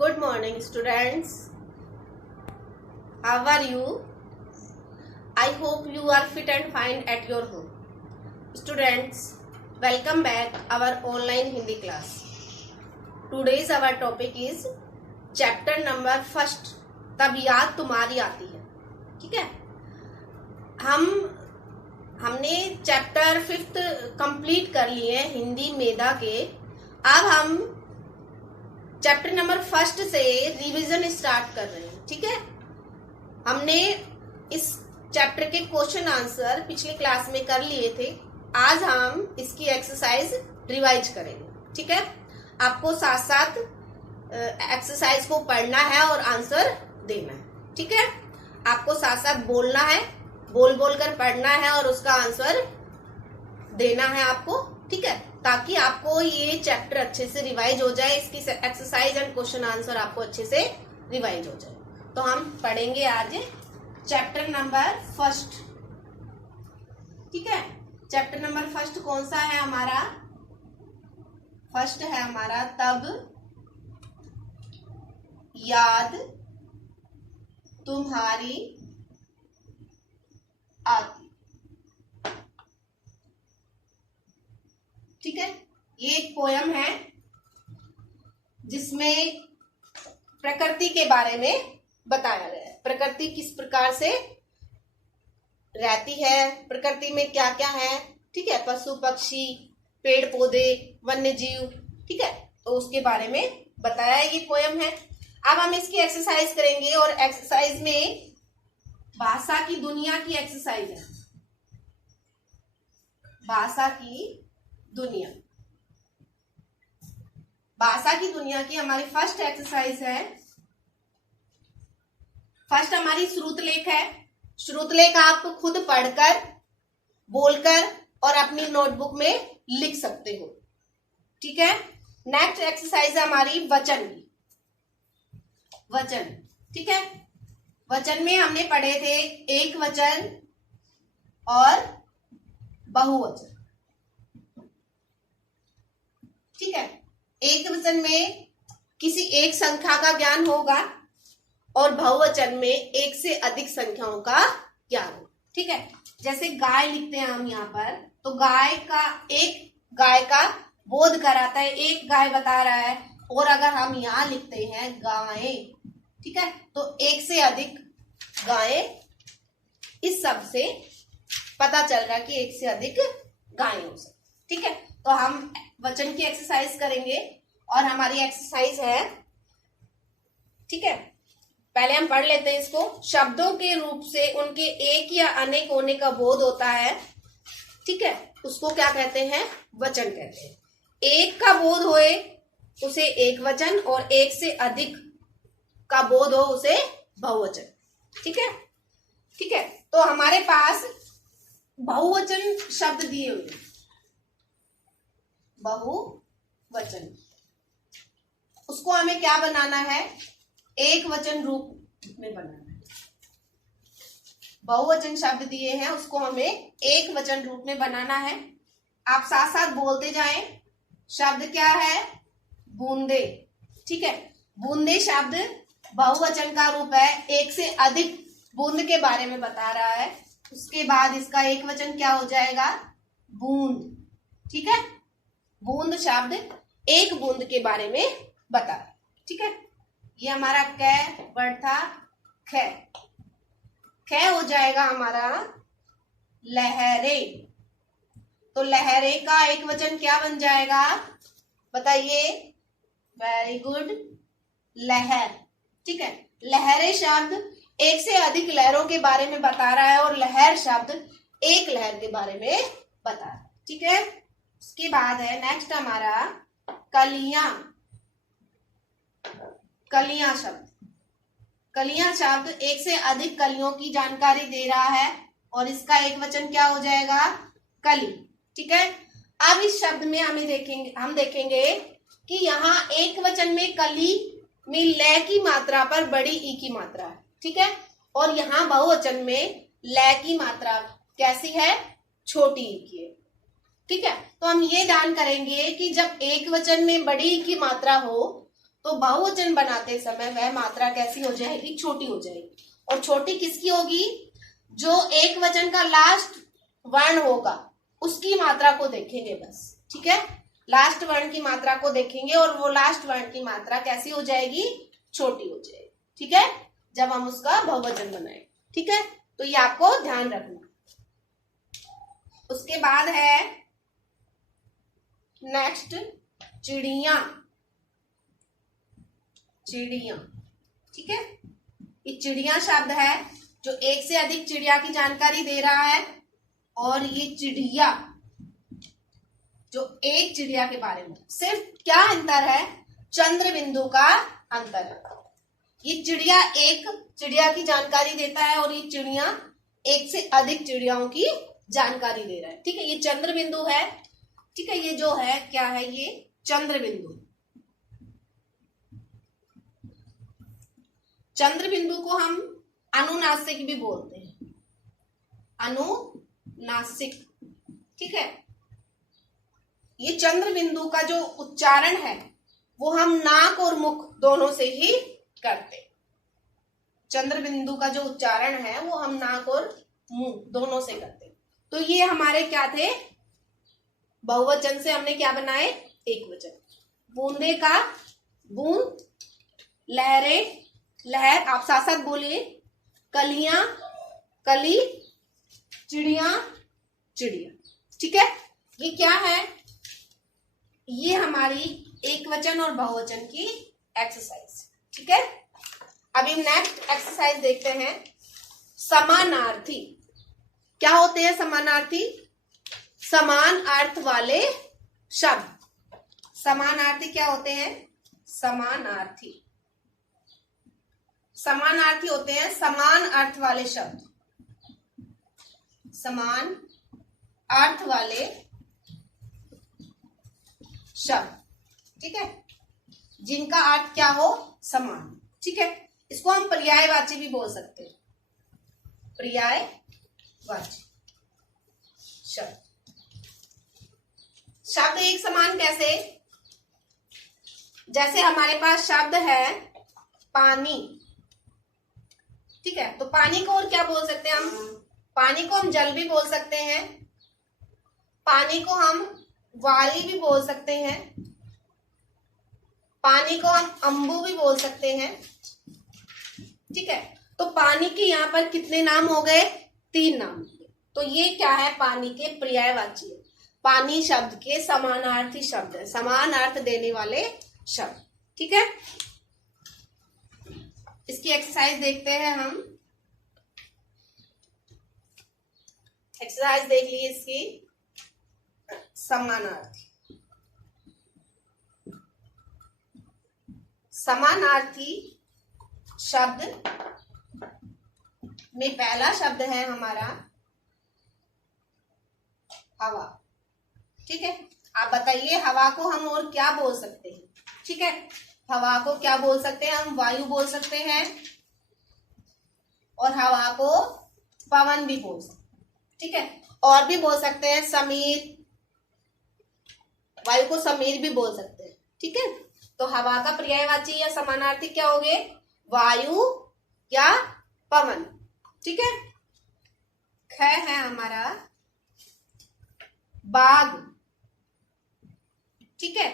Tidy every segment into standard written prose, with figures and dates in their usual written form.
Good morning, students. How are you? I hope you are fit and fine at your home. Students, welcome back our online Hindi class. Today's our topic is chapter number first. तब याद तुम्हारी आती है. ठीक है, हमने chapter 5th complete कर लिए हिंदी मेधा के. अब हम चैप्टर नंबर फर्स्ट से रिवीजन स्टार्ट कर रहे हैं. ठीक है, हमने इस चैप्टर के क्वेश्चन आंसर पिछली क्लास में कर लिए थे. आज हम इसकी एक्सरसाइज रिवाइज करेंगे. ठीक है, आपको साथ साथ एक्सरसाइज को पढ़ना है और आंसर देना है. ठीक है, आपको साथ साथ बोलना है, बोल बोल कर पढ़ना है और उसका आंसर देना है आपको. ठीक है, ताकि आपको ये चैप्टर अच्छे से रिवाइज हो जाए, इसकी एक्सरसाइज एंड क्वेश्चन आंसर आपको अच्छे से रिवाइज हो जाए. तो हम पढ़ेंगे आज चैप्टर नंबर फर्स्ट. ठीक है, चैप्टर नंबर फर्स्ट कौन सा है हमारा? फर्स्ट है हमारा तब याद तुम्हारी आती. ठीक है, ये एक पोयम है जिसमें प्रकृति के बारे में बताया गया है. प्रकृति किस प्रकार से रहती है, प्रकृति में क्या क्या है. ठीक है, पशु पक्षी, पेड़ पौधे, वन्य जीव. ठीक है, तो उसके बारे में बताया ये पोयम है. अब हम इसकी एक्सरसाइज करेंगे और एक्सरसाइज में भाषा की दुनिया की एक्सरसाइज है. भाषा की दुनिया, भाषा की दुनिया की हमारी फर्स्ट एक्सरसाइज है. फर्स्ट हमारी श्रुतलेख है. श्रुतलेख आप खुद पढ़कर, बोलकर और अपनी नोटबुक में लिख सकते हो. ठीक है, नेक्स्ट एक्सरसाइज है हमारी वचन की. वचन, ठीक है, वचन में हमने पढ़े थे एक वचन और बहुवचन. ठीक है, एक वचन में किसी एक संख्या का ज्ञान होगा और बहुवचन में एक से अधिक संख्याओं का ज्ञान होगा. ठीक है, जैसे गाय लिखते हैं हम यहाँ पर, तो गाय का बोध कराता है, एक गाय बता रहा है. और अगर हम यहाँ लिखते हैं गायें, ठीक है, तो एक से अधिक गायें, इस सब से पता चल रहा है कि एक से अधिक गायें हो सकती. ठीक है, तो हम वचन की एक्सरसाइज करेंगे और हमारी एक्सरसाइज है. ठीक है, पहले हम पढ़ लेते हैं इसको. शब्दों के रूप से उनके एक या अनेक होने का बोध होता है. ठीक है, उसको क्या कहते हैं? वचन कहते हैं. एक का बोध होए उसे एक वचन और एक से अधिक का बोध हो उसे बहुवचन. ठीक है, ठीक है, तो हमारे पास बहुवचन शब्द दिए हुए हैं. बहुवचन, उसको हमें क्या बनाना है? एक वचन रूप में बनाना है. बहुवचन शब्द दिए हैं, उसको हमें एक वचन रूप में बनाना है. आप साथ साथ बोलते जाएं. शब्द क्या है? बूंदे. ठीक है, बूंदे शब्द बहुवचन का रूप है. एक से अधिक बूंद के बारे में बता रहा है. उसके बाद इसका एक वचन क्या हो जाएगा? बूंद. ठीक है, बूंद शब्द एक बूंद के बारे में बता रहा है. ठीक है, ये हमारा कै वर्ड था. ख, ख हो जाएगा हमारा लहरे. तो लहरे का एक वचन क्या बन जाएगा? बताइए. वेरी गुड, लहर. ठीक है, लहरे शब्द एक से अधिक लहरों के बारे में बता रहा है और लहर शब्द एक लहर के बारे में बता रहा है. ठीक है, उसके बाद है नेक्स्ट हमारा कलियां. कलियां शब्द, कलियां शब्द एक से अधिक कलियों की जानकारी दे रहा है और इसका एक वचन क्या हो जाएगा? कली. ठीक है, अब इस शब्द में हम देखेंगे कि यहाँ एक वचन में कली में लय की मात्रा पर बड़ी ई की मात्रा है. ठीक है, और यहाँ बहुवचन में लय की मात्रा कैसी है? छोटी ई की है. ठीक है, तो हम ये ध्यान करेंगे कि जब एक वचन में बड़ी की मात्रा हो तो बहुवचन बनाते समय वह मात्रा कैसी हो जाएगी, छोटी हो जाएगी। और छोटी किसकी होगी, जो एक वचन का लास्ट वर्ण होगा उसकी मात्रा को देखेंगे बस, ठीक है। लास्ट वर्ण की मात्रा को देखेंगे और वो लास्ट वर्ण की मात्रा कैसी हो जाएगी, छोटी हो जाएगी, ठीक है, जब हम उसका बहुवचन बनाएं, ठीक है। तो ये आपको ध्यान रखना। उसके बाद है नेक्स्ट चिड़िया, चिड़िया, ठीक है। ये चिड़िया शब्द है जो एक से अधिक चिड़िया की जानकारी दे रहा है, और ये चिड़िया जो एक चिड़िया के बारे में, सिर्फ क्या अंतर है, चंद्र बिंदु का अंतर है। ये चिड़िया एक चिड़िया की जानकारी देता है और ये चिड़िया एक से अधिक चिड़ियाओं की जानकारी दे रहा है, ठीक है। ये चंद्र बिंदु है, ठीक है। ये जो है क्या है, ये चंद्र बिंदु। चंद्र बिंदु को हम अनुनासिक भी बोलते हैं, अनुनासिक, ठीक है। ये चंद्र बिंदु का जो उच्चारण है वो हम नाक और मुख दोनों से ही करते। चंद्र बिंदु का जो उच्चारण है वो हम नाक और मुंह दोनों से करते। तो ये हमारे क्या थे, बहुवचन से हमने क्या बनाए, एक वचन। बूंदे का बूंद, लहरें लहर, आप साथ साथ बोलिए, कलियां कली, चिड़िया चिड़िया, ठीक है। ये क्या है, ये हमारी एक वचन और बहुवचन की एक्सरसाइज, ठीक है। अभी नेक्स्ट एक्सरसाइज देखते हैं। समानार्थी क्या होते हैं, समानार्थी समान अर्थ वाले शब्द। समानार्थी क्या होते हैं, समानार्थी समानार्थी होते हैं समान अर्थ वाले शब्द, समान अर्थ वाले शब्द, ठीक है, जिनका अर्थ क्या हो, समान, ठीक है। इसको हम पर्यायवाची भी बोल सकते हैं, पर्यायवाची शब्द। शब्द एक समान कैसे, जैसे हमारे पास शब्द है पानी, ठीक है। तो पानी को और क्या बोल सकते हैं हम, पानी को हम जल भी बोल सकते हैं, पानी को हम वारी भी बोल सकते हैं, पानी को हम अंबु भी बोल सकते हैं, ठीक है। तो पानी के यहाँ पर कितने नाम हो गए, 3 नाम। तो ये क्या है, पानी के पर्यायवाची है, पानी शब्द के समानार्थी शब्द है, समान अर्थ देने वाले शब्द, ठीक है। इसकी एक्सरसाइज देखते हैं हम। एक्सरसाइज देख लीजिए इसकी, समानार्थी। समानार्थी शब्द में पहला शब्द है हमारा हवा, ठीक है। आप बताइए हवा को हम और क्या बोल सकते हैं, ठीक है। हवा को क्या बोल सकते हैं, हम वायु बोल सकते हैं, और हवा को पवन भी बोल सकते हैं, ठीक है। और भी बोल सकते हैं समीर, वायु को समीर भी बोल सकते हैं, ठीक है। तो हवा का पर्यायवाची या समानार्थी क्या हो गए, वायु या पवन, ठीक है। ख है हमारा बाघ, ठीक है।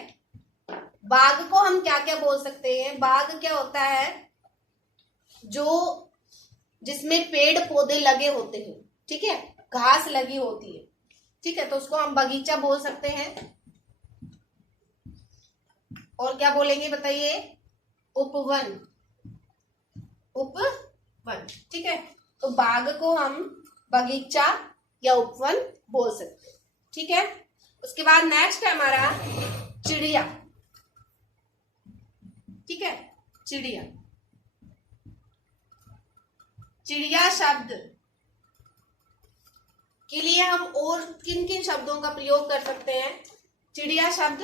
बाघ को हम क्या क्या बोल सकते हैं, बाघ क्या होता है, जो जिसमें पेड़ पौधे लगे होते हैं, ठीक है, घास लगी होती है, ठीक है। तो उसको हम बगीचा बोल सकते हैं। और क्या बोलेंगे बताइए, उपवन, उपवन, ठीक है। तो बाग को हम बगीचा या उपवन बोल सकते हैं, ठीक है। उसके बाद नेक्स्ट है हमारा चिड़िया, ठीक है। चिड़िया, चिड़िया शब्द के लिए हम और किन किन शब्दों का प्रयोग कर सकते हैं। चिड़िया शब्द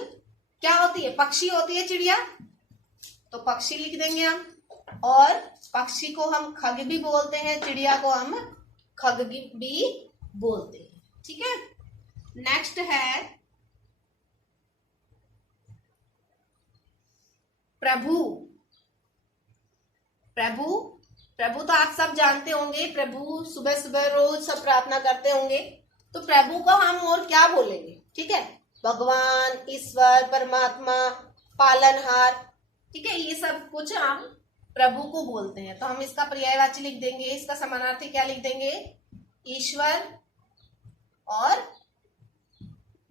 क्या होती है, पक्षी होती है चिड़िया, तो पक्षी लिख देंगे हम। और पक्षी को हम खग भी बोलते हैं, चिड़िया को हम खग भी बोलते हैं, ठीक है। नेक्स्ट है प्रभु, प्रभु, प्रभु तो आप सब जानते होंगे, प्रभु सुबह सुबह रोज सब प्रार्थना करते होंगे, तो प्रभु को हम और क्या बोलेंगे? ठीक है, भगवान, ईश्वर, परमात्मा, पालनहार, ठीक है, ये सब कुछ हम प्रभु को बोलते हैं। तो हम इसका पर्यायवाची लिख देंगे, इसका समानार्थी क्या लिख देंगे? ईश्वर और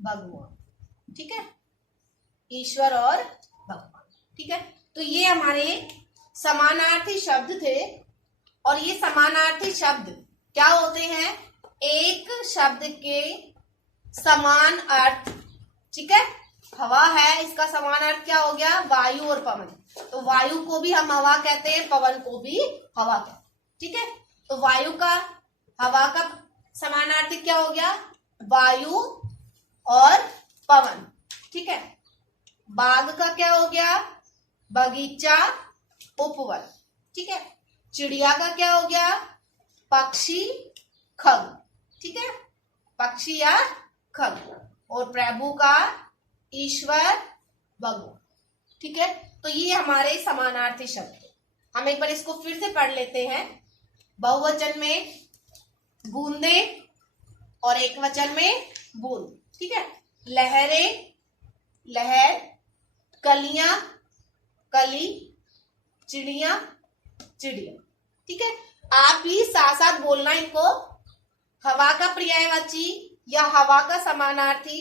भगवान। ठीक है, ईश्वर और भगवान। ठीक है, तो ये हमारे समानार्थी शब्द थे। और ये समानार्थी शब्द क्या होते हैं? एक शब्द के समान अर्थ। ठीक है, हवा है, इसका समान अर्थ क्या हो गया? वायु और पवन। तो वायु को भी हम हवा कहते हैं, पवन को भी हवा कहते हैं। ठीक है, तो वायु का, हवा का समानार्थी क्या हो गया? वायु और पवन। ठीक है, बाग का क्या हो गया? बगीचा, उपवन। ठीक है, चिड़िया का क्या हो गया? पक्षी, खग। ठीक है, पक्षी या खग। और प्रभु का ईश्वर, भगवान। ठीक है, तो ये हमारे समानार्थी शब्द। हम एक बार इसको फिर से पढ़ लेते हैं। बहुवचन में बूंदे और एक वचन में बूंद। ठीक है, लहरें, लहर, कलियां, कली, चिड़िया, चिड़िया। ठीक है, आप भी साथ साथ बोलना इनको। हवा का पर्यायवाची या हवा का समानार्थी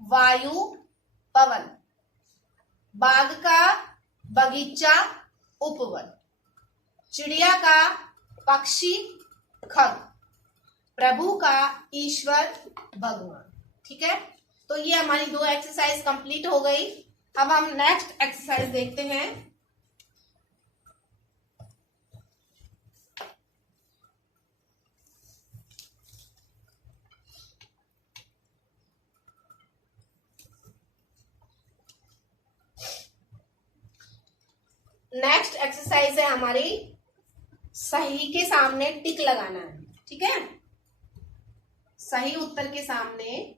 वायु, पवन। बाग का बगीचा, उपवन। चिड़िया का पक्षी, खग। प्रभु का ईश्वर, भगवान। ठीक है, तो ये हमारी 2 एक्सरसाइज कंप्लीट हो गई। अब हम नेक्स्ट एक्सरसाइज देखते हैं। नेक्स्ट एक्सरसाइज है हमारी, सही के सामने टिक लगाना है। ठीक है, सही उत्तर के सामने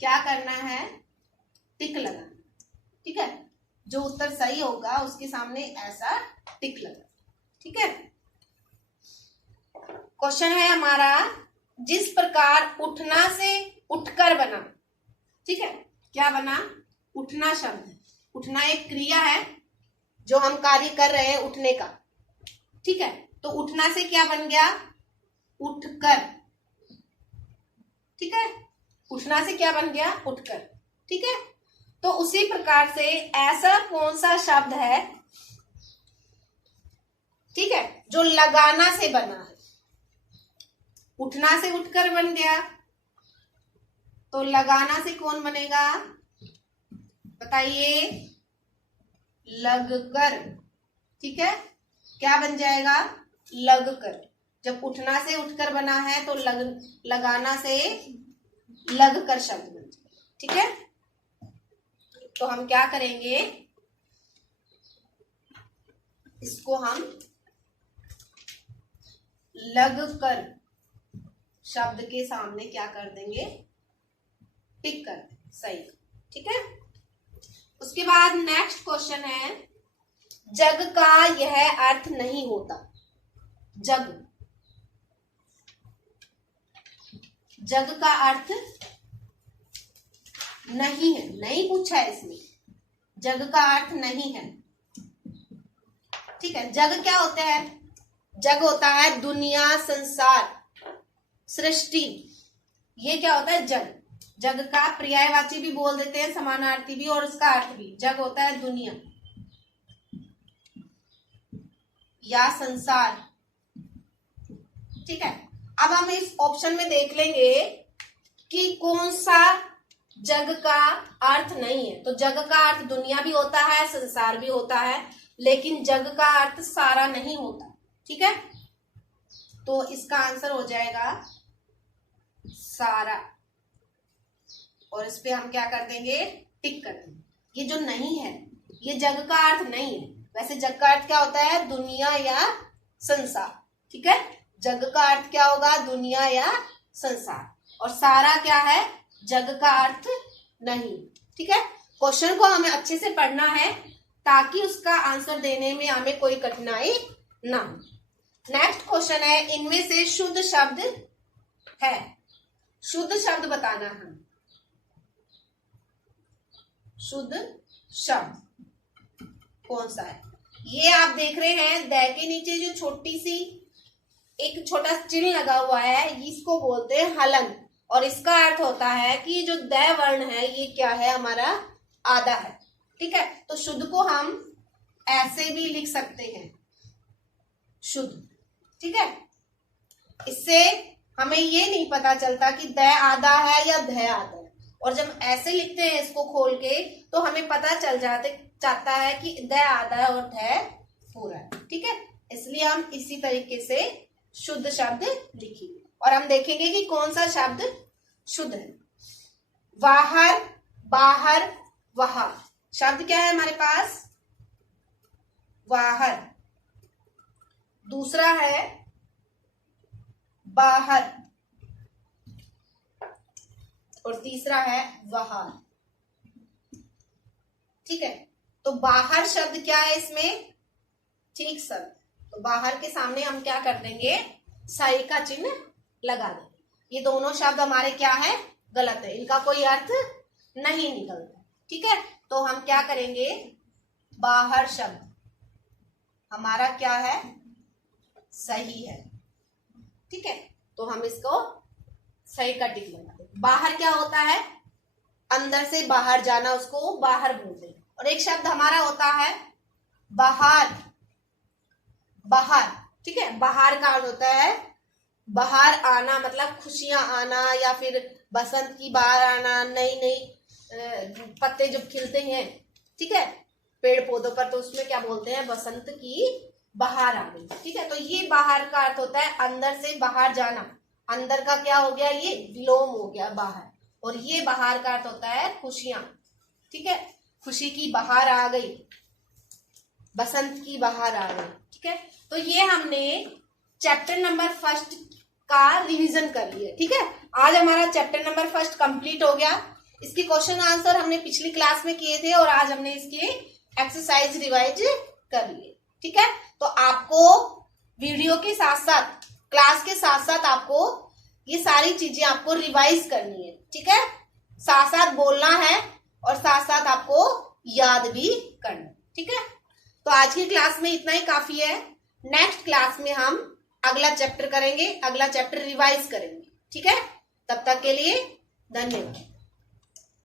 क्या करना है? टिक लगाना। ठीक है, जो उत्तर सही होगा उसके सामने ऐसा टिक लगाना। ठीक है, क्वेश्चन है हमारा, जिस प्रकार उठना से उठकर बना। ठीक है, क्या बना? उठना शब्द है। उठना एक क्रिया है जो हम कार्य कर रहे हैं, उठने का। ठीक है, तो उठना से क्या बन गया? उठकर। ठीक है, उठना से क्या बन गया? उठकर। ठीक है, तो उसी प्रकार से ऐसा कौन सा शब्द है, ठीक है, जो लगाना से बना है? उठना से उठकर बन गया, तो लगाना से कौन बनेगा? बताइए। लगकर। ठीक है, क्या बन जाएगा? लगकर। जब उठना से उठकर बना है तो लगाना से लगकर शब्द बन जाएगा। ठीक है, तो हम क्या करेंगे, इसको हम लगकर शब्द के सामने क्या कर देंगे? टिक कर देंगे। सही। ठीक है, उसके बाद नेक्स्ट क्वेश्चन है, जग का यह अर्थ नहीं होता। जग, जग का अर्थ नहीं है। नहीं पूछा है इसमें, जग का अर्थ नहीं है। ठीक है, जग क्या होता है? जग होता है दुनिया, संसार, सृष्टि। ये क्या होता है? जग। जग का पर्यायवाची भी बोल देते हैं, समानार्थी भी, और उसका अर्थ भी। जग होता है दुनिया या संसार। ठीक है, अब हम इस ऑप्शन में देख लेंगे कि कौन सा जग का अर्थ नहीं है। तो जग का अर्थ दुनिया भी होता है, संसार भी होता है, लेकिन जग का अर्थ सारा नहीं होता। ठीक है, तो इसका आंसर हो जाएगा सारा। और इस पे हम क्या कर देंगे? टिक कर देंगे। ये जो नहीं है, ये जग का अर्थ नहीं है। वैसे जग का अर्थ क्या होता है? दुनिया या संसार। ठीक है, जग का अर्थ क्या होगा? दुनिया या संसार। और सारा क्या है? जग का अर्थ नहीं। ठीक है, क्वेश्चन को हमें अच्छे से पढ़ना है ताकि उसका आंसर देने में हमें कोई कठिनाई ना हो। नेक्स्ट क्वेश्चन है, इनमें से शुद्ध शब्द है, शुद्ध शब्द बताना है। शुद्ध शब्द कौन सा है? ये आप देख रहे हैं द के नीचे जो छोटी सी एक छोटा चिन्ह लगा हुआ है, इसको बोलते हैं हलन, और इसका अर्थ होता है कि जो द वर्ण है ये क्या है, हमारा आधा है। ठीक है, तो शुद्ध को हम ऐसे भी लिख सकते हैं, शुद्ध। ठीक है, इससे हमें ये नहीं पता चलता कि द आधा है या ध आधा है, और जब ऐसे लिखते हैं इसको खोल के तो हमें पता चल जाता है कि द आधा है और ध पूरा है। ठीक है, इसलिए हम इसी तरीके से शुद्ध शब्द लिखेंगे और हम देखेंगे कि कौन सा शब्द शुद्ध है। बाहर, बाहर, वहां शब्द क्या है हमारे पास? बाहर। दूसरा है बाहर और तीसरा है वहां। ठीक है, तो बाहर शब्द क्या है इसमें? ठीक शब्द। तो बाहर के सामने हम क्या कर देंगे? सही का चिन्ह लगा देंगे। ये दोनों शब्द हमारे क्या है? गलत है, इनका कोई अर्थ नहीं निकलता। ठीक है, तो हम क्या करेंगे? बाहर शब्द हमारा क्या है? सही है। ठीक है, तो हम इसको सही का टिक लगा देंगे। बाहर क्या होता है? अंदर से बाहर जाना, उसको बाहर बोलते हैं। और एक शब्द हमारा होता है बाहर, बाहर। ठीक है, बाहर का अर्थ होता है बाहर आना, मतलब खुशियां आना, या फिर बसंत की बाहर आना, नई नई पत्ते जब खिलते हैं, ठीक है, पेड़ पौधों पर, तो उसमें क्या बोलते हैं? बसंत की बाहर आ गई। ठीक है, तो ये बाहर का अर्थ होता है अंदर से बाहर जाना। अंदर का क्या हो गया? ये विलोम हो गया बाहर। और ये बाहर का अर्थ होता है खुशियां। ठीक है, खुशी की बाहर आ गई, बसंत की बाहर आ गई। ठीक है, तो ये हमने चैप्टर नंबर 1 का रिवीजन कर लिया। ठीक है, आज हमारा चैप्टर नंबर 1 कंप्लीट हो गया। इसके क्वेश्चन आंसर हमने पिछली क्लास में किए थे और आज हमने इसके एक्सरसाइज रिवाइज कर लिए। ठीक है, तो आपको वीडियो के साथ साथ, क्लास के साथ साथ आपको ये सारी चीजें आपको रिवाइज करनी है। ठीक है, साथ साथ बोलना है और साथ साथ आपको याद भी करना। ठीक है, तो आज की क्लास में इतना ही काफी है। नेक्स्ट क्लास में हम अगला चैप्टर करेंगे, अगला चैप्टर रिवाइज करेंगे। ठीक है, तब तक के लिए धन्यवाद।